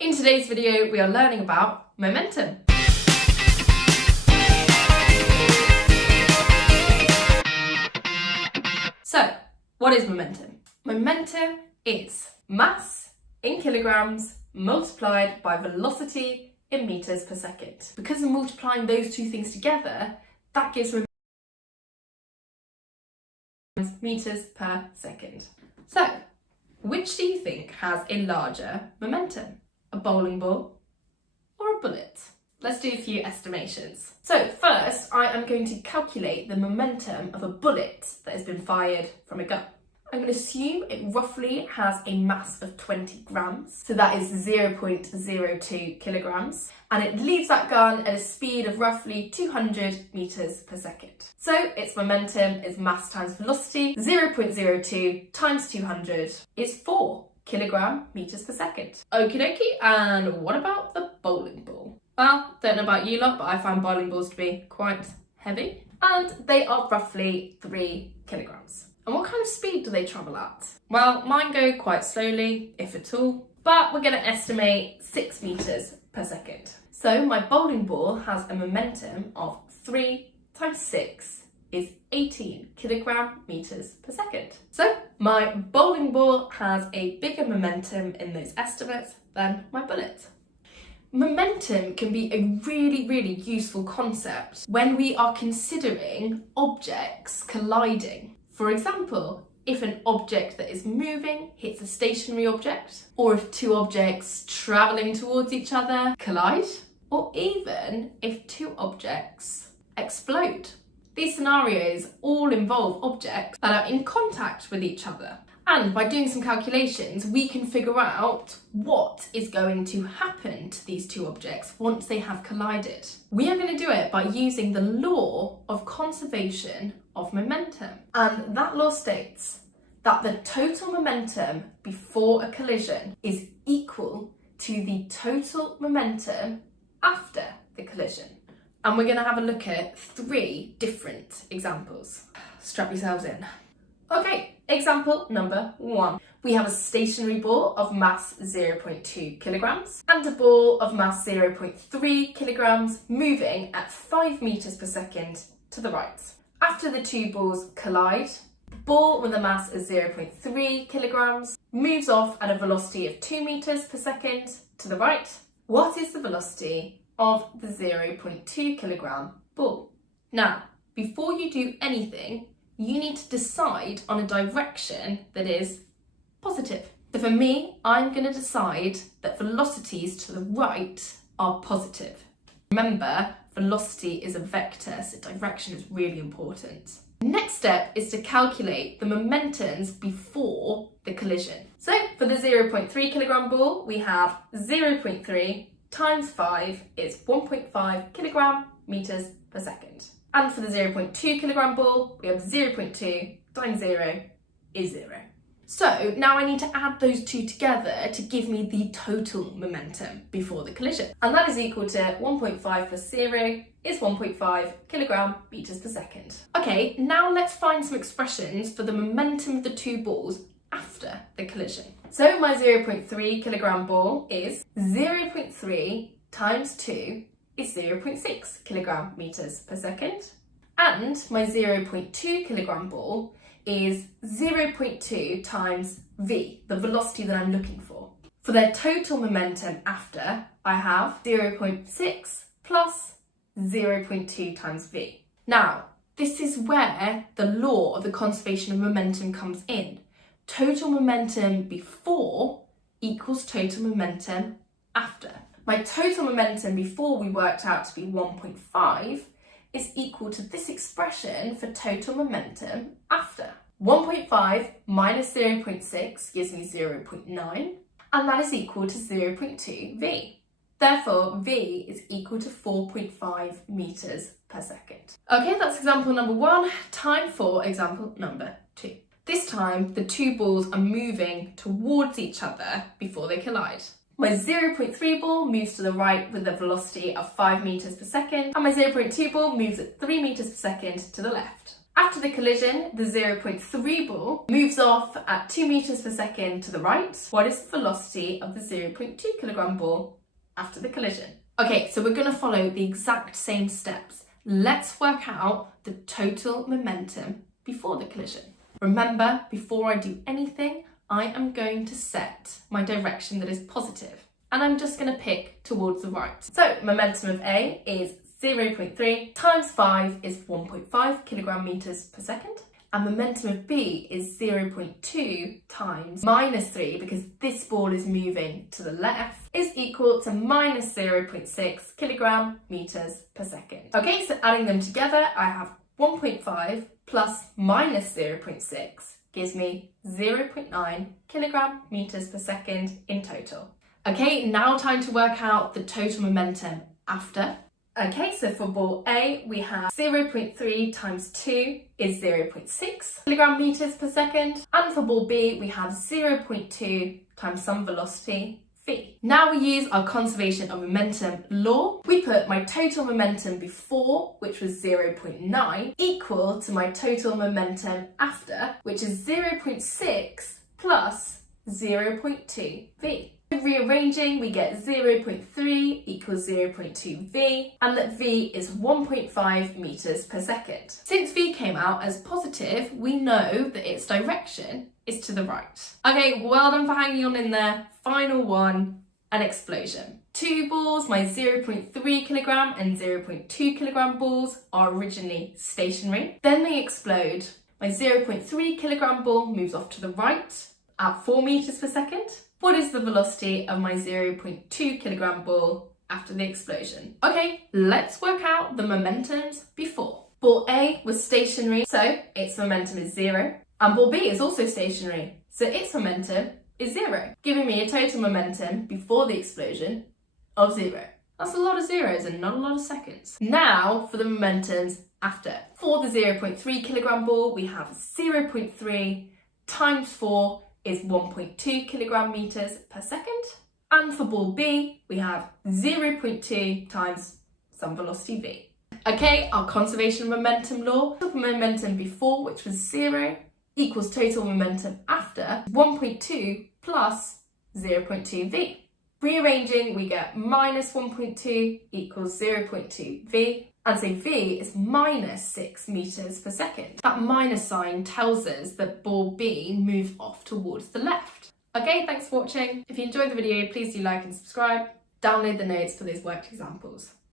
In today's video, we are learning about momentum. So, what is momentum? Momentum is mass in kilograms multiplied by velocity in meters per second. Because we're multiplying those two things together, that gives meters per second. So, which do you think has a larger momentum? A bowling ball or a bullet? Let's do a few estimations. So first, I am going to calculate the momentum of a bullet that has been fired from a gun. I'm going to assume it roughly has a mass of 20 grams, so that is 0.02 kilograms, and it leaves that gun at a speed of roughly 200 meters per second. So its momentum is mass times velocity. 0.02 times 200 is 4 kilogram meters per second. Okie dokie, and what about the bowling ball? Well, don't know about you lot, but I find bowling balls to be quite heavy, and they are roughly 3 kilograms. And what kind of speed do they travel at? Well, mine go quite slowly, if at all, but we're going to estimate 6 meters per second. So my bowling ball has a momentum of 3 times 6 is 18 kilogram meters per second. So my bowling ball has a bigger momentum in those estimates than my bullet. Momentum can be a really useful concept when we are considering objects colliding. For example, if an object that is moving hits a stationary object, or if two objects travelling towards each other collide, or even if two objects explode. These scenarios all involve objects that are in contact with each other. And by doing some calculations, we can figure out what is going to happen to these two objects once they have collided. We are going to do it by using the law of conservation of momentum. And that law states that the total momentum before a collision is equal to the total momentum after the collision. And we're going to have a look at 3 different examples. Strap yourselves in. Okay, example number 1. We have a stationary ball of mass 0.2 kilograms and a ball of mass 0.3 kilograms moving at 5 meters per second to the right. After the two balls collide, the ball with a mass of 0.3 kilograms moves off at a velocity of 2 meters per second to the right. What is the velocity of the 0.2 kilogram ball? Now, before you do anything, you need to decide on a direction that is positive. So for me, I'm going to decide that velocities to the right are positive. Remember, velocity is a vector, so direction is really important. Next step is to calculate the momentums before the collision. So for the 0.3 kilogram ball, we have 0.3 times 5 is 1.5 kilogram meters per second. And for the 0.2 kilogram ball, we have 0.2 times 0 is 0. So now I need to add those two together to give me the total momentum before the collision. And that is equal to 1.5 plus 0 is 1.5 kilogram meters per second. Okay, now let's find some expressions for the momentum of the two balls after the collision. So my 0.3 kilogram ball is 0.3 times 2 is 0.6 kilogram meters per second. And my 0.2 kilogram ball is 0.2 times v, the velocity that I'm looking for. For their total momentum after, I have 0.6 plus 0.2 times v. Now, this is where the law of the conservation of momentum comes in. Total momentum before equals total momentum after. My total momentum before we worked out to be 1.5 is equal to this expression for total momentum after. 1.5 minus 0.6 gives me 0.9, and that is equal to 0.2 v. Therefore, v is equal to 4.5 meters per second. Okay, that's example number 1. Time for example number 2. This time, the two balls are moving towards each other before they collide. My 0.3 ball moves to the right with a velocity of 5 meters per second, and my 0.2 ball moves at 3 meters per second to the left. After the collision, the 0.3 ball moves off at 2 meters per second to the right. What is the velocity of the 0.2 kilogram ball after the collision? Okay, so we're going to follow the exact same steps. Let's work out the total momentum before the collision. Remember, before I do anything, I am going to set my direction that is positive, and I'm just going to pick towards the right. So momentum of A is 0.3 times 5 is 1.5 kilogram meters per second. And momentum of B is 0.2 times minus 3, because this ball is moving to the left, is equal to minus 0.6 kilogram meters per second. Okay, so adding them together, I have 1.5 plus minus 0.6 gives me 0.9 kilogram meters per second in total. Okay, now time to work out the total momentum after. Okay, so for ball A, we have 0.3 times 2 is 0.6 kilogram meters per second. And for ball B, we have 0.2 times some velocity, v. Now we use our conservation of momentum law. We put my total momentum before, which was 0.9, equal to my total momentum after, which is 0.6 plus 0.2 v. Rearranging, we get 0.3 equals 0.2 v, and that v is 1.5 meters per second. Since v came out as positive, we know that its direction is to the right. Okay, well done for hanging on in there. Final one, an explosion. Two balls, my 0.3 kilogram and 0.2 kilogram balls, are originally stationary. Then they explode. My 0.3 kilogram ball moves off to the right at 4 meters per second. What is the velocity of my 0.2 kilogram ball after the explosion? Okay, let's work out the momentums before. Ball A was stationary, so its momentum is 0. And ball B is also stationary, so its momentum is 0, giving me a total momentum before the explosion of 0. That's a lot of zeros and not a lot of seconds. Now for the momentums after. For the 0.3 kilogram ball, we have 0.3 times 4 is 1.2 kilogram meters per second. And for ball B, we have 0.2 times some velocity v. Okay, our conservation momentum law. Total momentum before, which was 0, equals total momentum after 1.2 plus 0.2 v. Rearranging, we get minus 1.2 equals 0.2 v. And so v is minus 6 meters per second. That minus sign tells us that ball B moved off towards the left. Okay, thanks for watching. If you enjoyed the video, please do like and subscribe. Download the notes for those worked examples.